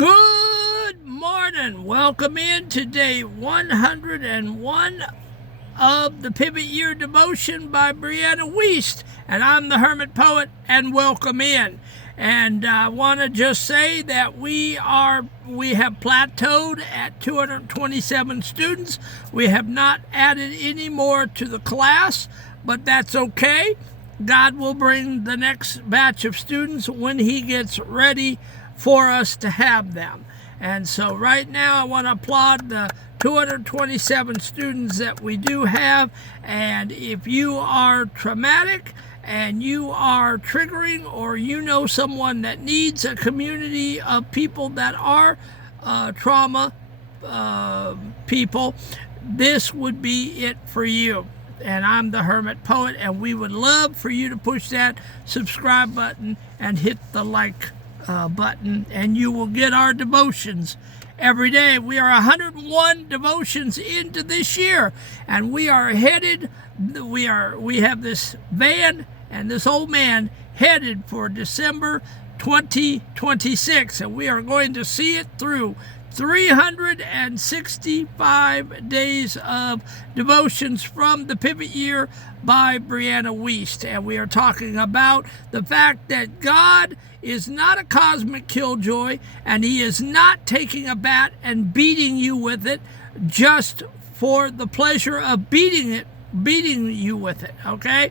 Good morning. Welcome in to day 101 of the Pivot Year Devotion by Brianna Wiest. And I'm the Hermit Poet, and welcome in. And I want to just say that we have plateaued at 227 students. We have not added any more to the class, but that's okay. God will bring the next batch of students when He gets ready for us to have them. And so right now I want to applaud the 227 students that we do have. And if you are traumatic and you are triggering, or you know someone that needs a community of people that are trauma people, this would be it for you. And I'm the Hermit Poet, and we would love for you to push that subscribe button and hit the like button, and you will get our devotions every day. We are 101 devotions into this year, and we are headed, we have this van and this old man headed for December 2026, and we are going to see it through 365 days of devotions from the Pivot Year by Brianna Wiest. And we are talking about the fact that God is not a cosmic killjoy, and He is not taking a bat and beating you with it just for the pleasure of beating you with it, okay?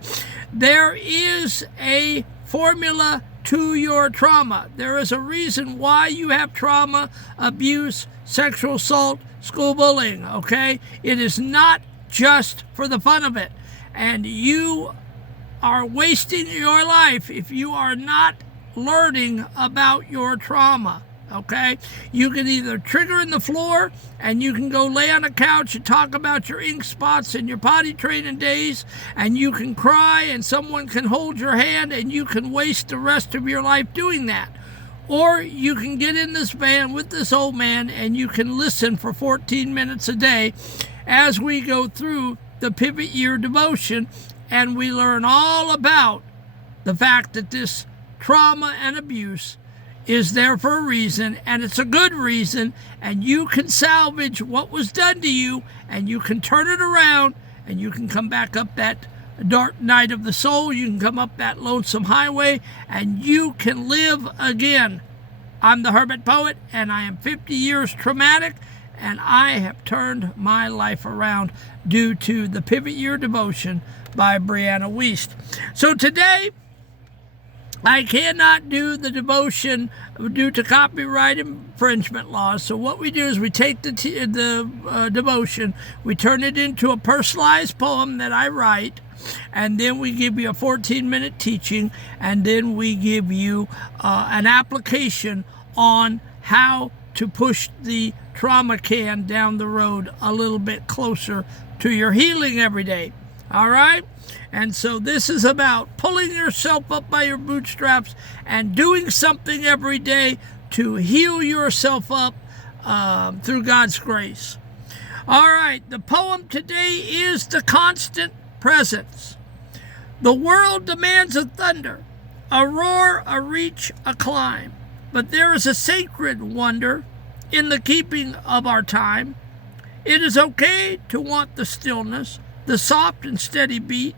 There is a formula to your trauma. There is a reason why you have trauma, abuse, sexual assault, school bullying, okay? It is not just for the fun of it. And you are wasting your life if you are not learning about your trauma, okay? You can either trigger in the floor, and you can go lay on a couch and talk about your ink spots and your potty training days, and you can cry and someone can hold your hand, and you can waste the rest of your life doing that. Or you can get in this van with this old man, and you can listen for 14 minutes a day as we go through the Pivot Year devotion, and we learn all about the fact that this trauma and abuse is there for a reason, and it's a good reason, and you can salvage what was done to you, and you can turn it around, and you can come back up that dark night of the soul. You can come up that lonesome highway, and you can live again. I'm the Hermit Poet, and I am 50 years traumatic, and I have turned my life around due to the Pivot Year devotion by Brianna Wiest. So today, I cannot do the devotion due to copyright infringement laws. So what we do is we take the devotion, we turn it into a personalized poem that I write, and then we give you a 14-minute teaching, and then we give you an application on how to push the trauma can down the road a little bit closer to your healing every day. All right? And so this is about pulling yourself up by your bootstraps and doing something every day to heal yourself up through God's grace. All right, the poem today is The Constant Presence. The world demands a thunder, a roar, a reach, a climb. But there is a sacred wonder in the keeping of our time. It is okay to want the stillness, the soft and steady beat,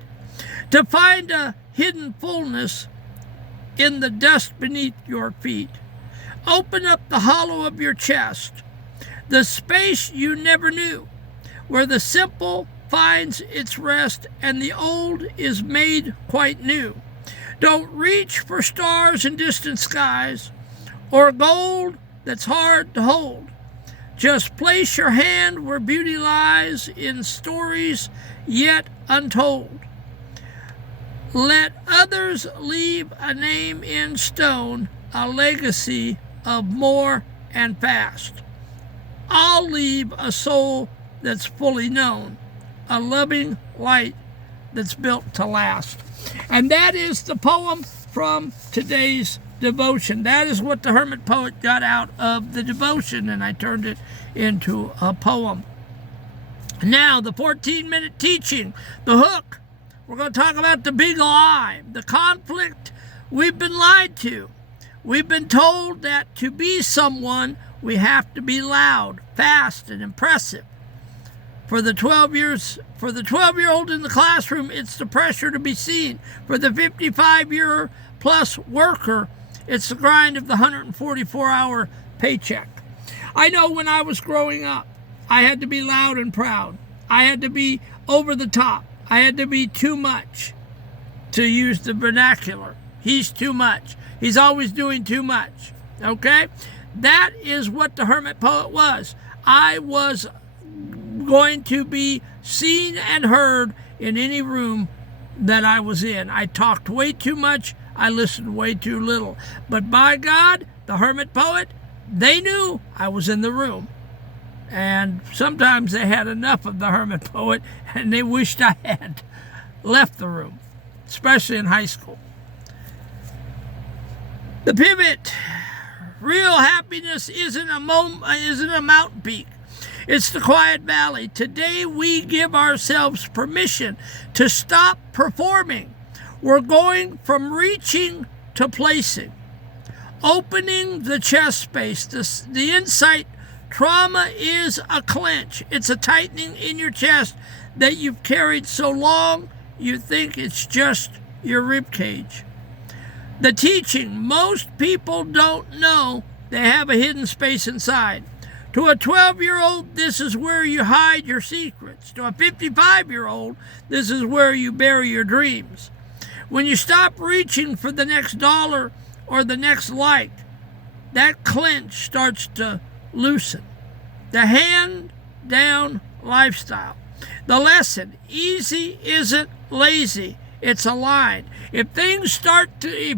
to find a hidden fullness in the dust beneath your feet. Open up the hollow of your chest, the space you never knew, where the simple finds its rest and the old is made quite new. Don't reach for stars in distant skies or gold that's hard to hold. Just place your hand where beauty lies in stories yet untold. Let others leave a name in stone, a legacy of more and fast. I'll leave a soul that's fully known, a loving light that's built to last. And that is the poem from today's devotion. That is what the Hermit Poet got out of the devotion, and I turned it into a poem. Now, the 14-minute teaching, the hook. We're going to talk about the big lie, the conflict we've been lied to. We've been told that to be someone, we have to be loud, fast, and impressive. For the 12-year-old in the classroom, it's the pressure to be seen. For the 55-year-plus worker, it's the grind of the 144-hour paycheck. I know when I was growing up, I had to be loud and proud. I had to be over the top. I had to be too much, to use the vernacular. He's too much. He's always doing too much. Okay? That is what the hermit poet was. I was going to be seen and heard in any room that I was in. I talked way too much. I listened way too little. But by God, the hermit poet, they knew I was in the room. And sometimes they had enough of the hermit poet and they wished I had left the room, especially in high school. The pivot. Real happiness isn't a mountain peak. It's the quiet valley. Today we give ourselves permission to stop performing. We're going from reaching to placing. Opening the chest space. The insight, trauma is a clench. It's a tightening in your chest that you've carried so long you think it's just your rib cage. The teaching, most people don't know they have a hidden space inside. To a 12-year-old, this is where you hide your secrets. To a 55-year-old, this is where you bury your dreams. When you stop reaching for the next dollar or the next like, that clench starts to loosen. The hand-down lifestyle. The lesson, easy isn't lazy. It's aligned. If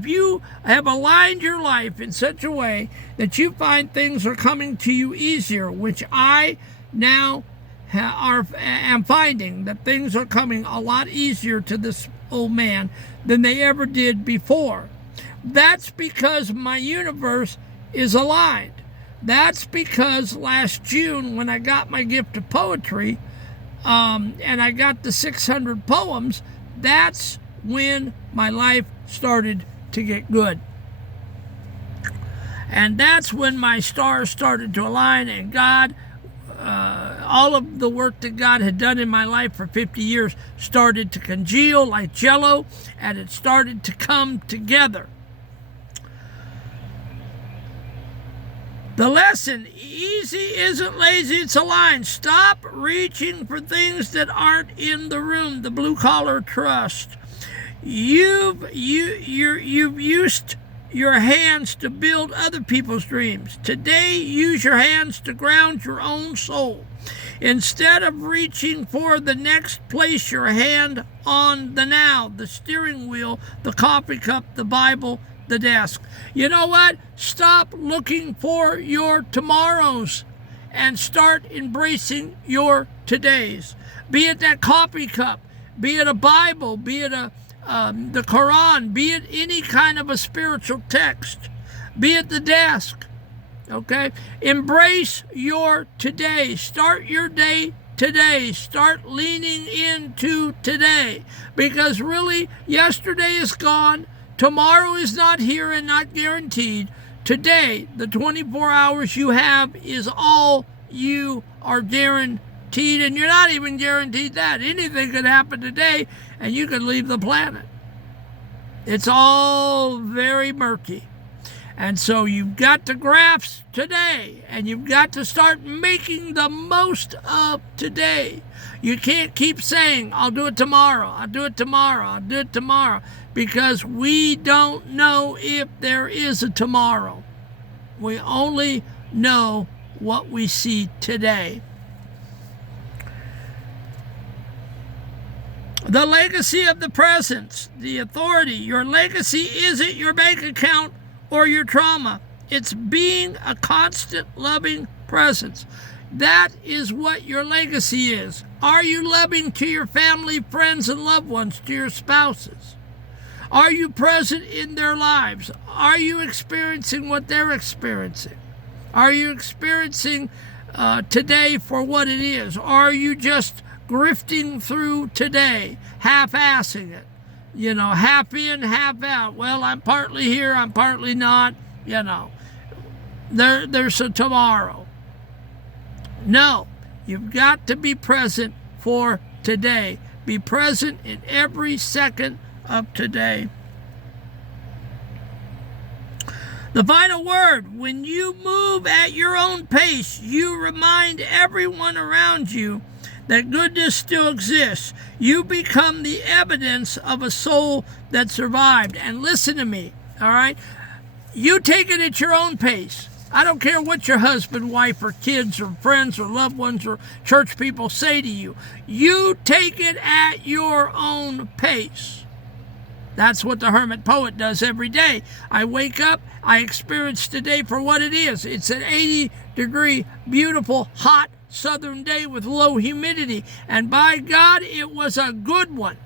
you have aligned your life in such a way that you find things are coming to you easier, which I now am finding that things are coming a lot easier to this old man than they ever did before. That's because my universe is aligned. That's because last June when I got my gift of poetry and I got the 600 poems, that's when my life started to get good. And that's when my stars started to align and God, all of the work that God had done in my life for 50 years started to congeal like jello and it started to come together. The lesson, easy isn't lazy, it's aligned. Stop reaching for things that aren't in the room. The blue collar trust. You've used your hands to build other people's dreams. Today, use your hands to ground your own soul. Instead of reaching for the next, place your hand on the now, the steering wheel, the coffee cup, the Bible, the desk. You know what? Stop looking for your tomorrows and start embracing your todays. Be it that coffee cup, be it a Bible, be it the Quran, be it any kind of a spiritual text, be it the desk. Okay? Embrace your today. Start your day today. Start leaning into today. Because really, yesterday is gone. Tomorrow is not here and not guaranteed. Today, the 24 hours you have is all you are guaranteed. And you're not even guaranteed that. Anything could happen today and you could leave the planet. It's all very murky. And so you've got to grasp today, and you've got to start making the most of today. You can't keep saying, I'll do it tomorrow, I'll do it tomorrow, I'll do it tomorrow, because we don't know if there is a tomorrow. We only know what we see today. The legacy of the presence, the authority. Your legacy isn't your bank account or your trauma. It's being a constant loving presence. That is what your legacy is. Are you loving to your family, friends, and loved ones, to your spouses? Are you present in their lives? Are you experiencing what they're experiencing? Are you experiencing today for what it is? Are you just grifting through today, half-assing it? You know, half in, half out. Well, I'm partly here, I'm partly not. there's a tomorrow. No, you've got to be present for today. Be present in every second of today. The final word: when you move at your own pace, you remind everyone around you that goodness still exists. You become the evidence of a soul that survived. And listen to me, all right? You take it at your own pace. I don't care what your husband, wife, or kids, or friends, or loved ones, or church people say to you. You take it at your own pace. That's what the hermit poet does every day. I wake up, I experience today for what it is. It's an 80-degree, beautiful, hot southern day with low humidity. And by God, it was a good one.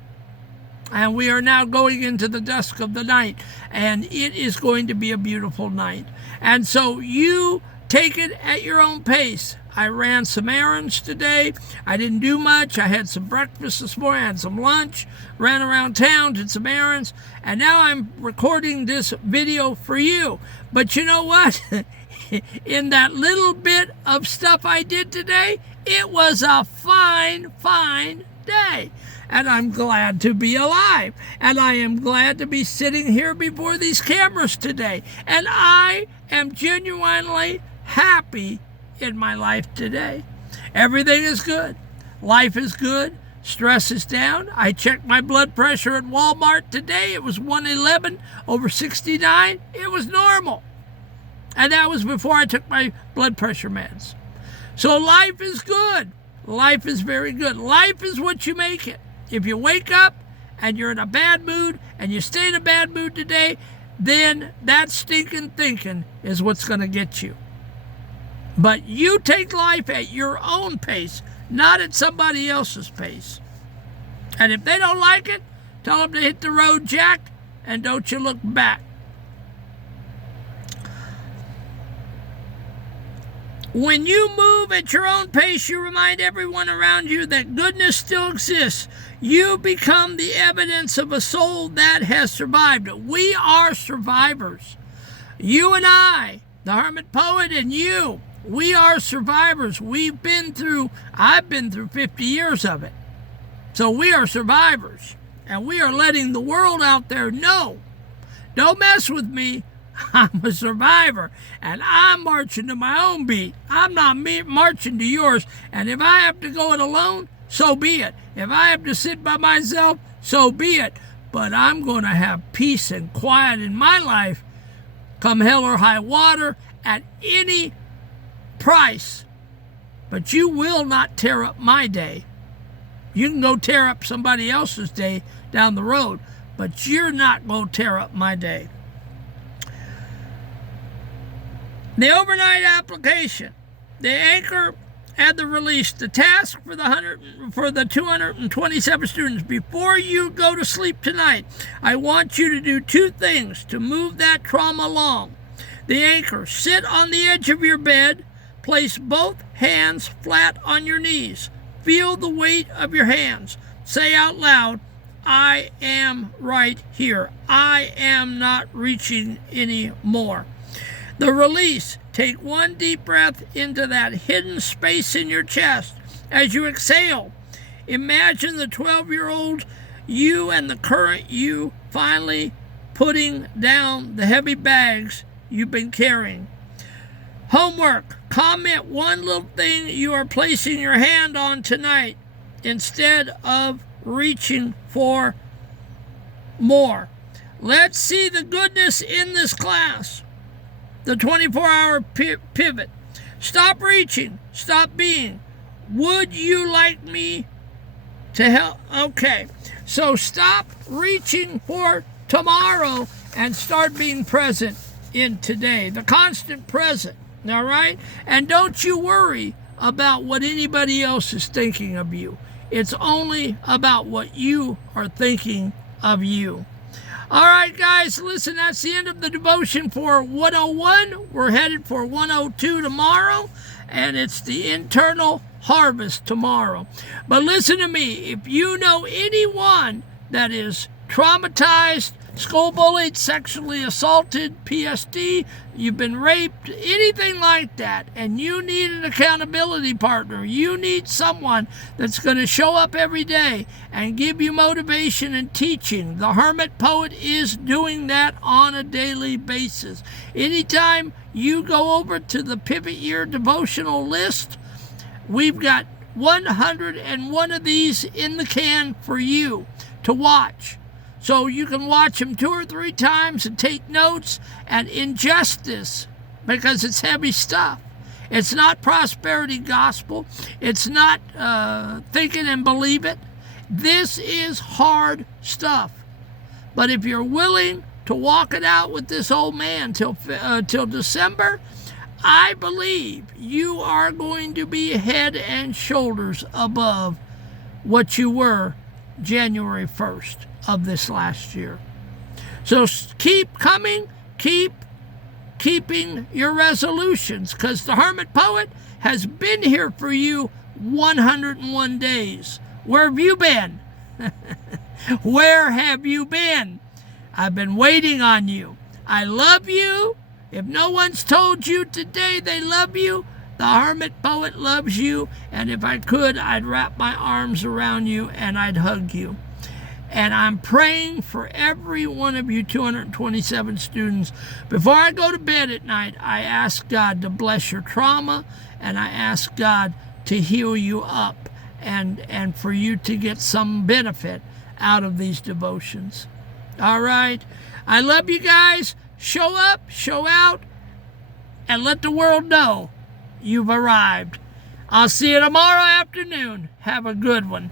And we are now going into the dusk of the night. And it is going to be a beautiful night. And so you take it at your own pace. I ran some errands today. I didn't do much. I had some breakfast this morning. I had some lunch. Ran around town, did some errands. And now I'm recording this video for you. But you know what? In that little bit of stuff I did today, it was a fine, fine day. And I'm glad to be alive. And I am glad to be sitting here before these cameras today. And I am genuinely happy in my life today. Everything is good. Life is good. Stress is down. I checked my blood pressure at Walmart today. It was 111/69. It was normal. And that was before I took my blood pressure meds. So life is good. Life is very good. Life is what you make it. If you wake up and you're in a bad mood and you stay in a bad mood today, then that stinking thinking is what's going to get you. But you take life at your own pace, not at somebody else's pace. And if they don't like it, tell them to hit the road, Jack, and don't you look back. When you move at your own pace, you remind everyone around you that goodness still exists. You become the evidence of a soul that has survived. We are survivors. You and I, the hermit poet, and you, we are survivors. I've been through 50 years of it. So we are survivors. And we are letting the world out there know, don't mess with me. I'm a survivor. And I'm marching to my own beat. I'm not marching to yours. And if I have to go it alone, so be it. If I have to sit by myself, so be it. But I'm going to have peace and quiet in my life, come hell or high water, at any price. But you will not tear up my day. You can go tear up somebody else's day down the road, but you're not going to tear up my day. The overnight application, the anchor and the release, the task for the 227 students. Before you go to sleep tonight, I want you to do two things to move that trauma along. The anchor, sit on the edge of your bed, place both hands flat on your knees. Feel the weight of your hands. Say out loud, I am right here. I am not reaching anymore. The release, take one deep breath into that hidden space in your chest. As you exhale, imagine the 12-year-old you and the current you finally putting down the heavy bags you've been carrying. Homework, comment one little thing you are placing your hand on tonight instead of reaching for more. Let's see the goodness in this class. The 24-hour pivot. Stop reaching. Stop being. Would you like me to help? Okay. So stop reaching for tomorrow and start being present in today. The constant present. All right? And don't you worry about what anybody else is thinking of you. It's only about what you are thinking of you. All right, guys, listen, that's the end of the devotion for 101. We're headed for 102 tomorrow, and it's the internal harvest tomorrow. But listen to me. If you know anyone that is traumatized, school bullied, sexually assaulted, PSD, you've been raped, anything like that, and you need an accountability partner. You need someone that's going to show up every day and give you motivation and teaching. The Hermit Poet is doing that on a daily basis. Anytime you go over to the Pivot Year devotional list, we've got 101 of these in the can for you to watch. So you can watch them 2 or 3 times and take notes and ingest this, because it's heavy stuff. It's not prosperity gospel. It's not think it and believe it. This is hard stuff. But if you're willing to walk it out with this old man till December, I believe you are going to be head and shoulders above what you were January 1st of this last year. So keep coming, keeping your resolutions, because the Hermit Poet has been here for you 101 days. Where have you been? Where have you been? I've been waiting on you. I love you. If no one's told you today they love you, the Hermit Poet loves you, and if I could, I'd wrap my arms around you and I'd hug you. And I'm praying for every one of you 227 students. Before I go to bed at night, I ask God to bless your trauma, and I ask God to heal you up and for you to get some benefit out of these devotions. All right? I love you guys. Show up, show out, and let the world know you've arrived. I'll see you tomorrow afternoon. Have a good one.